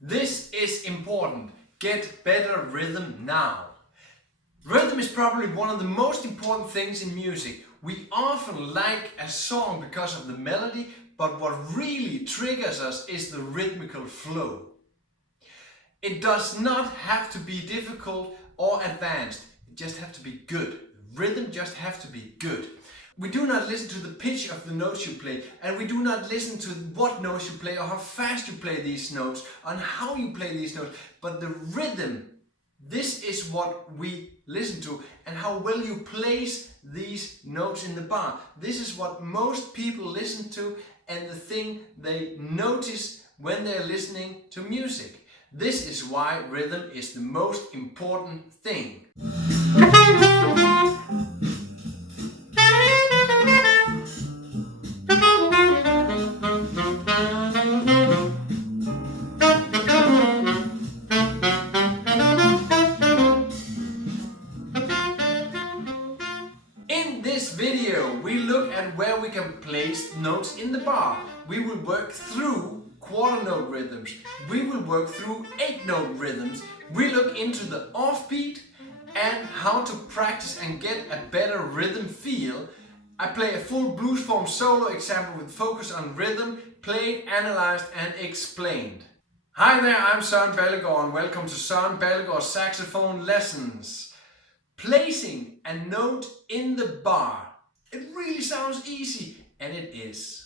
This is important. Get better rhythm now. Rhythm is probably one of the most important things in music. We often like a song because of the melody, but what really triggers us is the rhythmical flow. It does not have to be difficult or advanced. It just has to be good. Rhythm just has to be good. We do not listen to the pitch of the notes you play, and we do not listen to what notes you play or how fast you play these notes and how you play these notes, but the rhythm. This is what we listen to, and how well you place these notes in the bar. This is what most people listen to and the thing they notice when they're listening to music. This is why rhythm is the most important thing. In this video, we look at where we can place notes in the bar. We will work through quarter note rhythms. We will work through 8-note rhythms. We look into the offbeat and how to practice and get a better rhythm feel. I play a full blues form solo example with focus on rhythm, played, analyzed and explained. Hi there, I'm Søren Ballegaard and welcome to Søren Ballegaard Saxophone Lessons. Placing a note in the bar. It really sounds easy, and it is.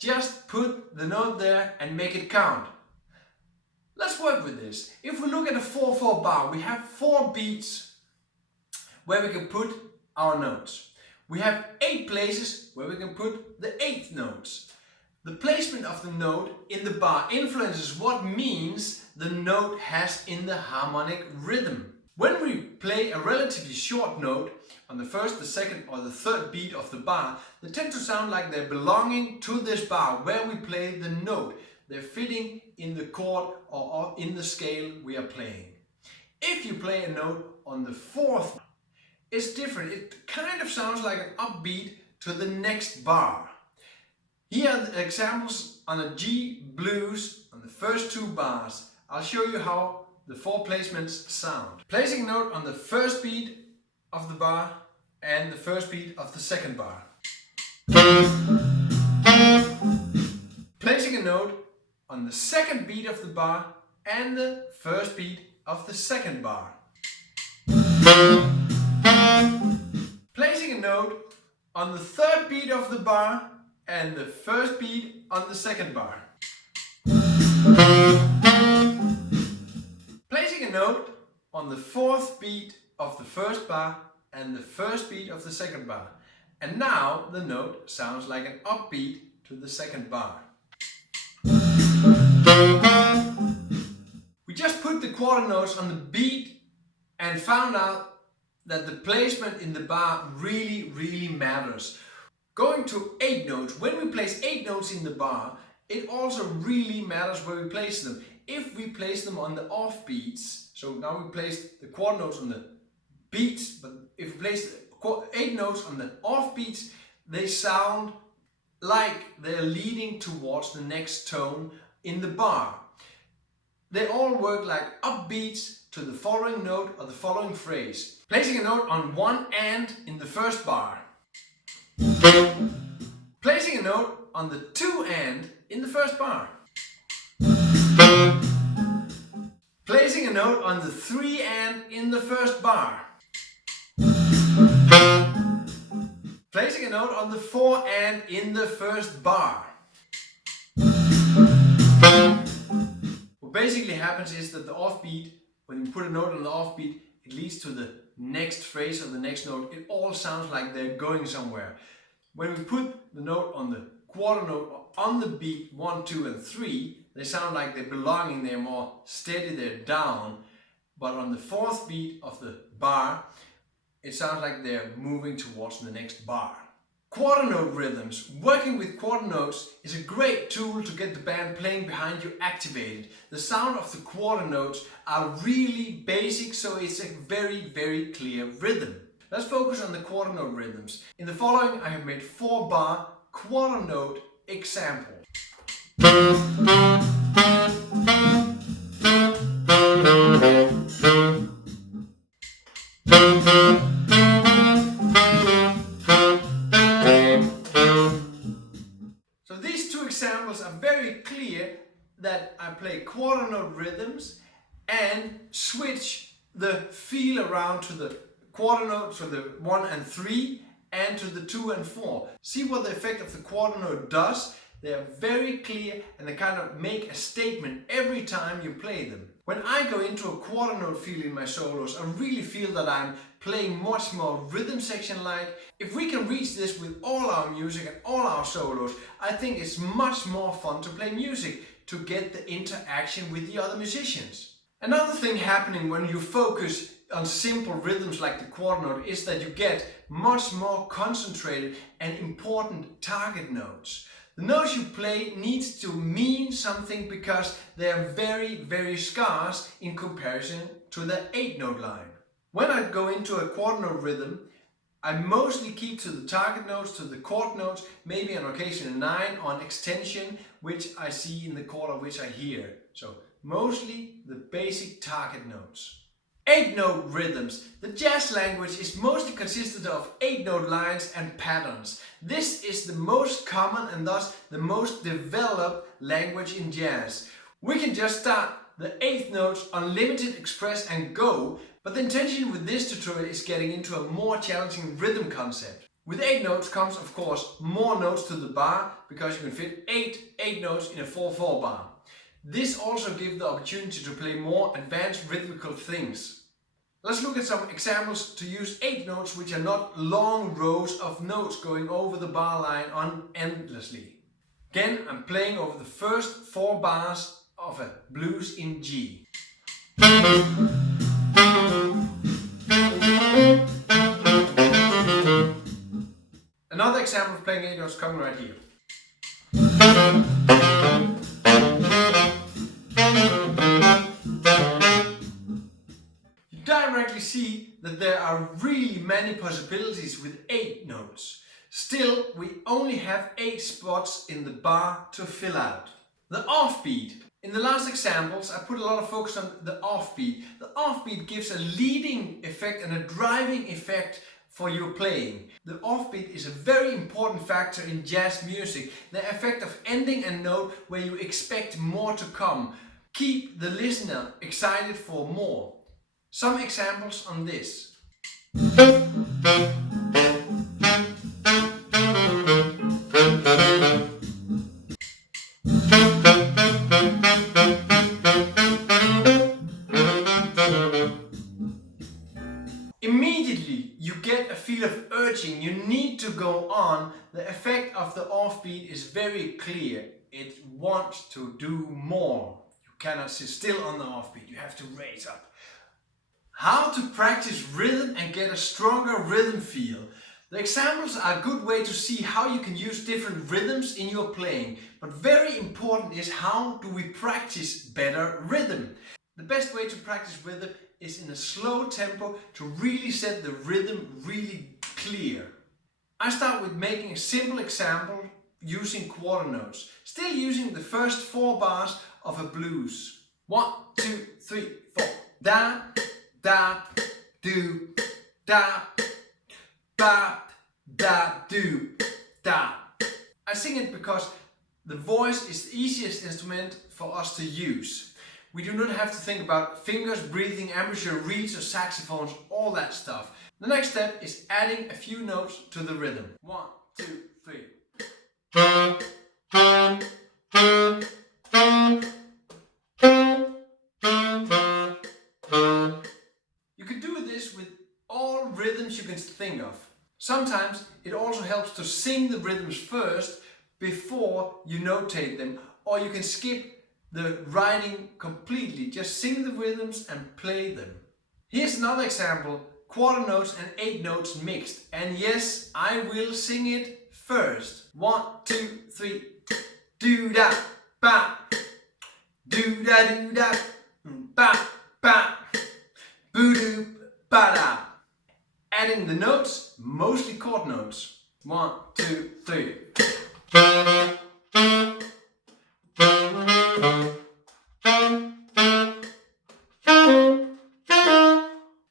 Just put the note there and make it count. Let's work with this. If we look at a 4/4 bar, we have 4 beats where we can put our notes. We have 8 places where we can put the 8th notes. The placement of the note in the bar influences what means the note has in the harmonic rhythm. When we play a relatively short note on the first, the second or the third beat of the bar, they tend to sound like they're belonging to this bar where we play the note. They're fitting in the chord or in the scale we are playing. If you play a note on the 4th, it's different. It kind of sounds like an upbeat to the next bar. Here are the examples on a G blues on the first 2 bars. I'll show you how the 4 placements sound. Placing a note on the first beat of the bar and the first beat of the second bar. Placing a note on the second beat of the bar and the first beat of the second bar. Placing a note on the third beat of the bar and the first beat on the second bar. Placing a note on the 4th beat of the first bar and the first beat of the second bar. And now the note sounds like an upbeat to the second bar. We just put the quarter notes on the beat and found out that the placement in the bar really matters. Going to 8 notes, when we place 8 notes in the bar, it also really matters where we place them. If we place them on the off beats, so now we placed the quarter notes on the beats, but if we place 8 notes on the off beats, they sound like they're leading towards the next tone in the bar. They all work like upbeats to the following note or the following phrase. Placing a note on 1 and in the first bar. Placing a note on the 2 and in the first bar. Placing a note on the 3 and in the first bar. Placing a note on the 4 and in the first bar. What basically happens is that the offbeat, when you put a note on the offbeat, it leads to the next phrase or the next note. It all sounds like they're going somewhere. When we put the note on the quarter note or on the beat 1, 2 and 3, they sound like they're belonging, they're more steady, they're down. But on the 4th beat of the bar, it sounds like they're moving towards the next bar. Quarter note rhythms. Working with quarter notes is a great tool to get the band playing behind you activated. The sound of the quarter notes are really basic, so it's a very clear rhythm. Let's focus on the quarter note rhythms. In the following, I have made 4-bar quarter note examples. that I play quarter note rhythms and switch the feel around to the quarter note, so the 1 and 3, and to the 2 and 4. See what the effect of the quarter note does. They are very clear and they kind of make a statement every time you play them. When I go into a quarter note feel in my solos, I really feel that I'm playing much more rhythm section like. If we can reach this with all our music and all our solos, I think it's much more fun to play music, to get the interaction with the other musicians. Another thing happening when you focus on simple rhythms like the quarter note is that you get much more concentrated and important target notes. The notes you play needs to mean something because they are very scarce in comparison to the 8-note line. When I go into a quarter note rhythm, I mostly keep to the target notes, to the chord notes, maybe on occasion a 9 on extension, which I see in the chord of which I hear. So mostly the basic target notes. 8-note rhythms. The jazz language is mostly consisted of 8-note lines and patterns. This is the most common and thus the most developed language in jazz. We can just start the 8th notes on limited, express and go, but the intention with this tutorial is getting into a more challenging rhythm concept. With 8 notes comes of course more notes to the bar, because you can fit 8 notes in a 4/4 bar. This also gives the opportunity to play more advanced rhythmical things. Let's look at some examples to use 8 notes which are not long rows of notes going over the bar line on endlessly. Again, I'm playing over the first 4 bars of a blues in G. Another example of playing 8 notes coming right here. You directly see that there are really many possibilities with 8 notes. Still, we only have 8 spots in the bar to fill out. The offbeat. In the last examples, I put a lot of focus on the offbeat. The offbeat gives a leading effect and a driving effect for your playing. The offbeat is a very important factor in jazz music. The effect of ending a note where you expect more to come. Keep the listener excited for more. Some examples on this. Immediately you get a feel of urging, you need to go on. The effect of the offbeat is very clear. It wants to do more. You cannot sit still on the offbeat, you have to raise up. How to practice rhythm and get a stronger rhythm feel. The examples are a good way to see how you can use different rhythms in your playing. But very important is, how do we practice better rhythm? The best way to practice rhythm is in a slow tempo to really set the rhythm really clear. I start with making a simple example using quarter notes, still using the first 4 bars of a blues. 1, 2, 3, 4. Da, da, do, da, ba, da, do, da. I sing it because the voice is the easiest instrument for us to use. We do not have to think about fingers, breathing, embouchure, reeds or saxophones, all that stuff. The next step is adding a few notes to the rhythm. 1, 2, 3. You can do this with all rhythms you can think of. Sometimes it also helps to sing the rhythms first before you notate them, or you can skip the writing completely. Just sing the rhythms and play them. Here's another example, quarter notes and 8 notes mixed. And yes, I will sing it first. 1, 2, 3. Do da ba, do da ba ba, boo doo ba da. Adding the notes, mostly chord notes. 1, 2, 3.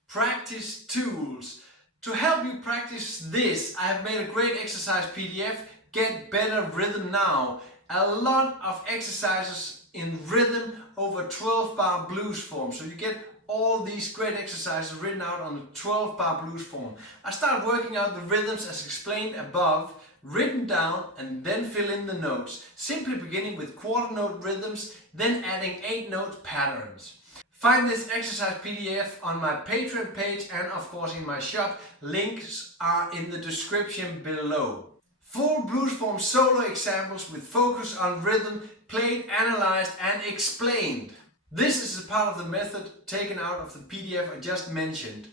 Practice tools. To help you practice this, I have made a great exercise PDF, Get Better Rhythm Now. A lot of exercises in rhythm over 12-bar blues form. So you get all these great exercises written out on the 12-bar blues form. I start working out the rhythms as explained above, written down, and then fill in the notes. Simply beginning with quarter note rhythms, then adding 8-note patterns. Find this exercise PDF on my Patreon page and of course in my shop. Links are in the description below. Full blues form solo examples with focus on rhythm, played, analyzed and explained. This is a part of the method taken out of the PDF I just mentioned.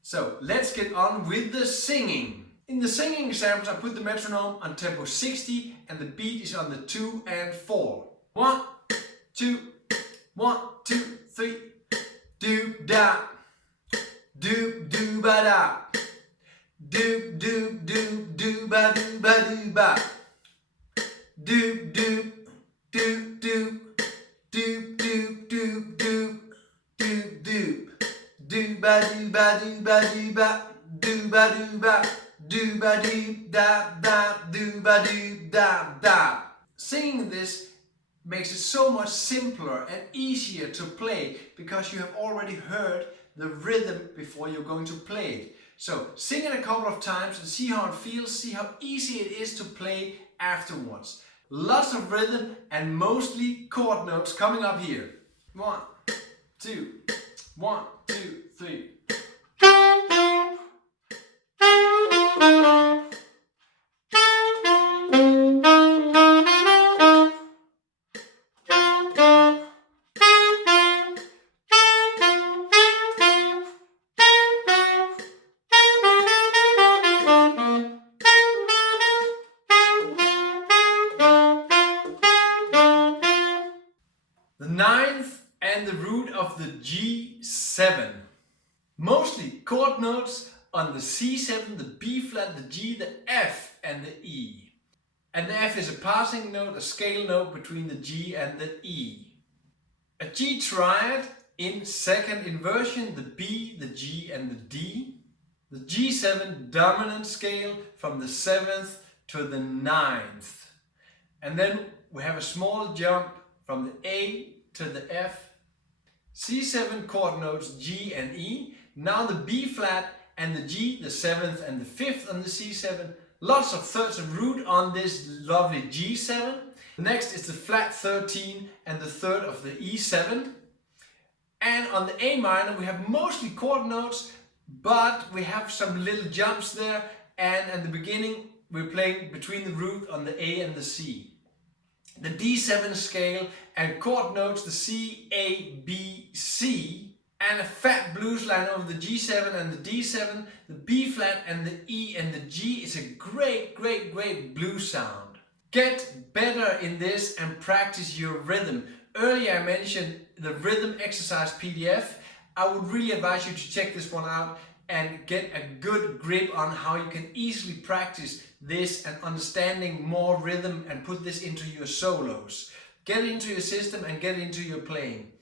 So let's get on with the singing. In the singing examples I put the metronome on tempo 60 and the beat is on the 2 and 4. 1, 2, 1, 2, 3. Doop da, doop doo ba da, doop doop doop doo ba doo ba doo ba, doop doop doop doop. Doop doop doop doop doop doop doo ba doo ba doo ba doo ba doo ba doo ba doo ba doo da da doo ba doo da da. Singing this makes it so much simpler and easier to play because you have already heard the rhythm before you're going to play it. So sing it a couple of times and see how it feels, see how easy it is to play afterwards. Lots of rhythm and mostly chord notes coming up here. 1, 2, 1, 2, 3. The ninth and the root of the G7. Mostly chord notes on the C7, the B flat, the G, the F and the E. And the F is a passing note, a scale note between the G and the E. A G triad in second inversion, the B, the G and the D. The G7 dominant scale from the 7th to the 9th. And then we have a small jump from the A to the F. C7 chord notes G and E. Now the B flat and the G, the 7th and the 5th on the C7. Lots of thirds and root on this lovely G7. Next is the flat 13 and the third of the E7. And on the A minor we have mostly chord notes, but we have some little jumps there, and at the beginning we're playing between the root on the A and the C. The D7 scale and chord notes the C, A, B, C, and a fat blues line over the G7 and the D7, the B flat and the E and the G is a great blues sound. Get better in this and practice your rhythm. Earlier I mentioned the rhythm exercise PDF. I would really advise you to check this one out and get a good grip on how you can easily practice this and understanding more rhythm and put this into your solos. Get it into your system and get it into your playing.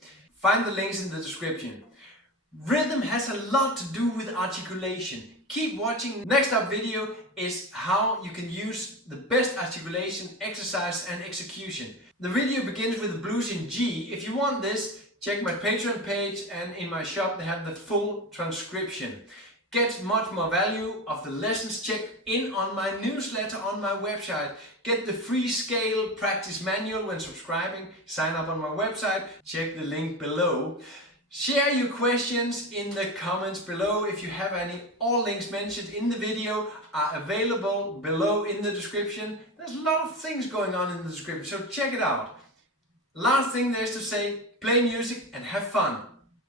Find the links in the description. Rhythm has a lot to do with articulation. Keep watching. Next up video is how you can use the best articulation, exercise and execution. The video begins with the blues in G. If you want this, check my Patreon page, and in my shop they have the full transcription. Get much more value of the lessons, check in on my newsletter on my website. Get the free scale practice manual when subscribing. Sign up on my website, check the link below. Share your questions in the comments below if you have any. All links mentioned in the video are available below in the description. There's a lot of things going on in the description, so check it out. Last thing there is to say, play music and have fun.